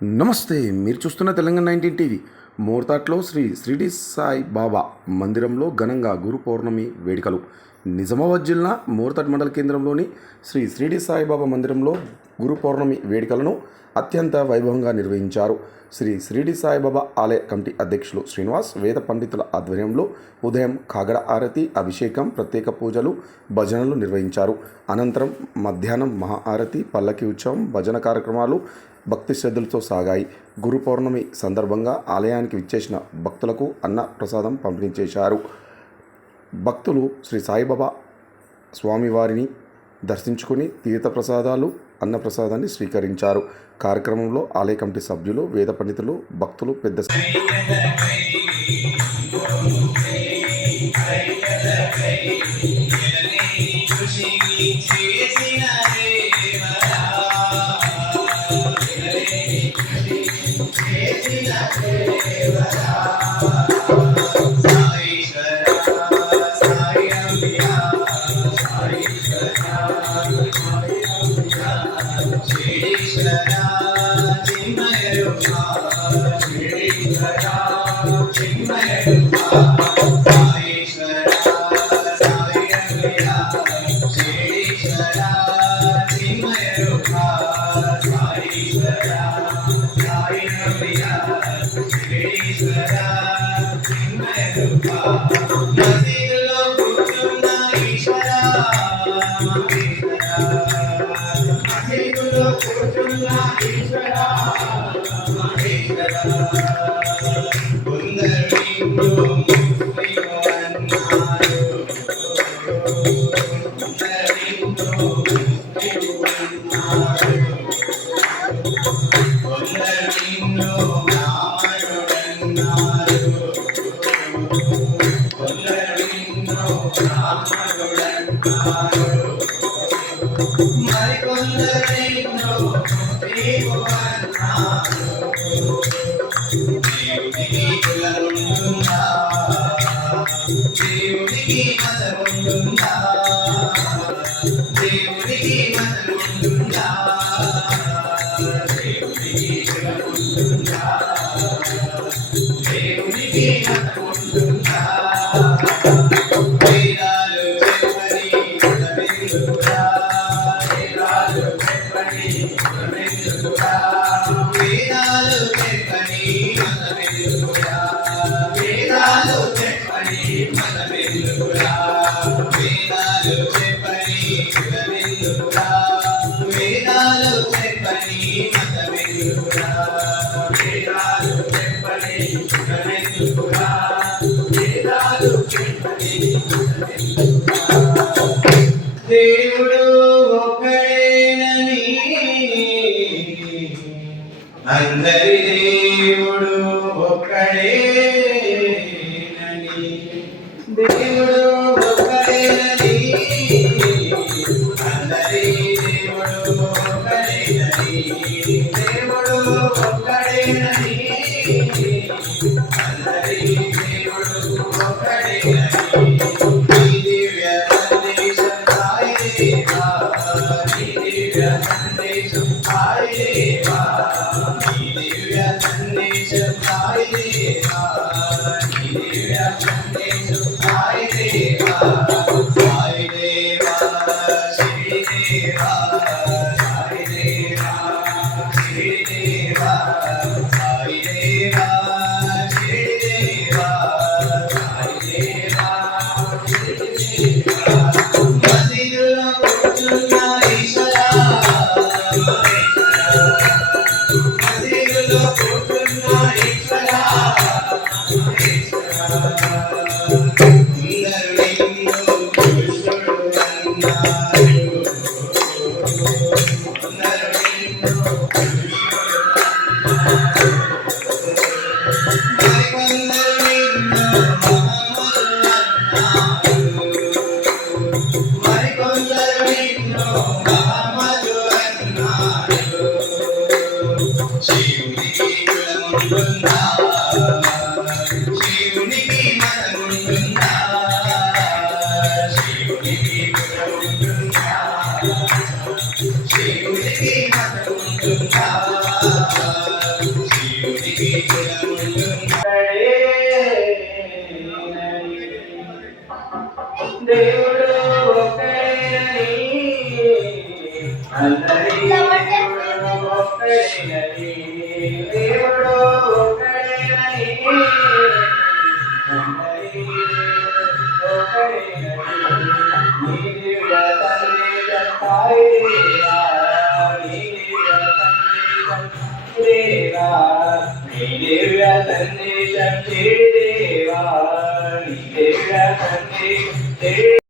నమస్తే, మీరు చూస్తున్న తెలంగాణ 19 టీవీ. మోర్తాట్లో శ్రీ షిరిడి సాయి బాబా మందిరంలో ఘనంగా గురు పౌర్ణమి వేడుకలు. నిజామాబాద్ జిల్లా మోర్తాట్ మండల కేంద్రంలోని శ్రీ షిరిడి సాయి బాబా మందిరంలో గురు పౌర్ణమి వేడుకలను అత్యంత వైభవంగా నిర్వహించారు. శ్రీ షిరిడి సాయిబాబా ఆలయ కమిటీ అధ్యక్షులు శ్రీనివాస్ వేద పండితుల ఆధ్వర్యంలో ఉదయం కాగడ ఆరతి, అభిషేకం, ప్రత్యేక పూజలు, భజనలు నిర్వహించారు. అనంతరం మధ్యాహ్నం మహా ఆరతి, పల్లకి ఉత్సవం, భజన కార్యక్రమాలు భక్తి శ్రద్ధలతో సాగాయి. గురు పౌర్ణమి సందర్భంగా ఆలయానికి విచ్చేసిన భక్తులకు అన్న ప్రసాదం పంపిణీ చేశారు. భక్తులు శ్రీ సాయిబాబా స్వామివారిని దర్శించుకుని తీర్థప్రసాదాలు, అన్నప్రసాదాన్ని స్వీకరించారు. కార్యక్రమంలో ఆలయ కమిటీ సభ్యులు, వేద పండితులు, భక్తులు పెద్ద దేవుడు ఒకడేనని, అందరి దేవుడు ఒకడేనని, దేవుడు ఒకడేనని, అందరి దేవుడు ఒకడేనని, దేవుడు ఒకడేనని, అందరి దేవుడు ఒకడేనని. శివునికి మత ఉంటుందా? శివుడికి కులములున్నడే. దేవుడు ఒక్కడేనని అందరి దేవుడు ఒక్కడేనని దేవుడు ఒక్కడేనని అందరి దేవుడు ఒక్కడేనని నీ దివ్య సందేశం సాయిదేవా నీ దివ్య సందేశం దేవా నీ దివ్య సందేశం దేవా నీ దివ్య సందేశం